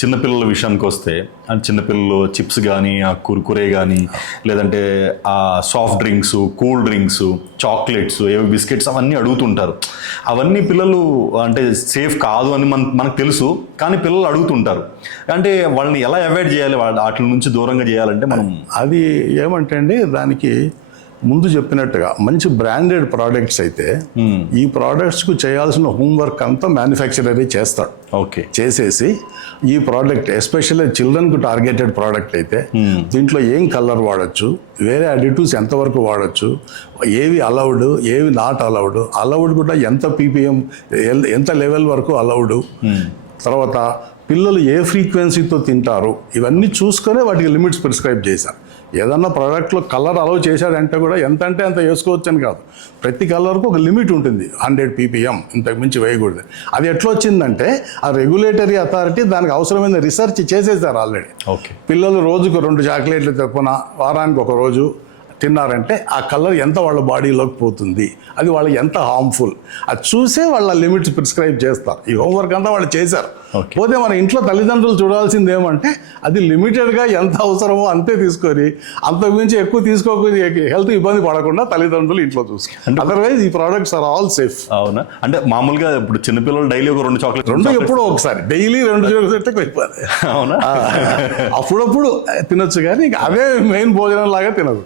చిన్నపిల్లల విషయానికి వస్తే చిన్నపిల్లలు చిప్స్ కానీ ఆ కుర్కురే కానీ లేదంటే ఆ soft drinks cool drinks chocolates ఏవి బిస్కెట్స్ అవన్నీ అడుగుతుంటారు. అవన్నీ పిల్లలు అంటే సేఫ్ కాదు అని మనకు తెలుసు, కానీ పిల్లలు అడుగుతుంటారు. అంటే వాళ్ళని ఎలా అవాయిడ్ చేయాలి, వాటి నుంచి దూరంగా చేయాలంటే మనం అది ఏమంటే అండి, దానికి ముందు చెప్పినట్టుగా మంచి బ్రాండెడ్ ప్రోడక్ట్స్ అయితే ఈ ప్రోడక్ట్స్కు చేయాల్సిన హోంవర్క్ అంతా మ్యానుఫ్యాక్చరరే చేస్తాడు. ఓకే, చేసేసి ఈ ప్రోడక్ట్ ఎస్పెషల్లీ చిల్డ్రన్కు టార్గెటెడ్ ప్రోడక్ట్ అయితే దీంట్లో ఏం కలర్ వాడచ్చు, వేరే అడిటివ్స్ ఎంతవరకు వాడచ్చు, ఏవి అలౌడ్ ఏవి నాట్ అలౌడ్ కూడా ఎంత పీపీఎం ఎంత లెవెల్ వరకు అలౌడ్, తర్వాత పిల్లలు ఏ ఫ్రీక్వెన్సీతో తింటారు, ఇవన్నీ చూసుకొని వాటికి లిమిట్స్ ప్రిస్క్రైబ్ చేశారు. ఏదన్నా ప్రోడక్ట్లో కలర్ అలౌ చేశాడంటే కూడా ఎంత అంటే అంత వేసుకోవచ్చు అని కాదు, ప్రతి కలర్కు ఒక లిమిట్ ఉంటుంది, 100 ppm, ఇంతకు మించి వేయకూడదు. అది ఎట్లా వచ్చిందంటే ఆ రెగ్యులేటరీ అథారిటీ దానికి అవసరమైన రీసెర్చ్ చేసేసారు ఆల్రెడీ. ఓకే, పిల్లలు రోజుకు 2 చాక్లెట్లు తప్పున వారానికి ఒక రోజు తిన్నారంటే ఆ కలర్ ఎంత వాళ్ళ బాడీలోకి పోతుంది, అది వాళ్ళకి ఎంత హార్మ్ఫుల్, అది చూసే వాళ్ళ లిమిట్స్ ప్రిస్క్రైబ్ చేస్తారు. ఈ హోంవర్క్ అంతా వాళ్ళు చేశారు. పోతే మన ఇంట్లో తల్లిదండ్రులు చూడాల్సింది ఏమంటే అది లిమిటెడ్గా ఎంత అవసరమో అంతే తీసుకొని అంతకుమించి ఎక్కువ తీసుకోకపోతే హెల్త్ ఇబ్బంది పడకుండా తల్లిదండ్రులు ఇంట్లో చూసుకోండి. అదర్వైజ్ ఈ ప్రోడక్ట్స్ ఆర్ ఆల్ సేఫ్. అవునా? అంటే మామూలుగా ఇప్పుడు చిన్నపిల్లలు డైలీ ఒక 2 చాక్లెట్, 2 ఎప్పుడో ఒకసారి, డైలీ 2 చాక్లెట్ అయిపోయింది. అవునా? అప్పుడప్పుడు తినొచ్చు, కానీ అవే మెయిన్ భోజనం లాగా తినదు.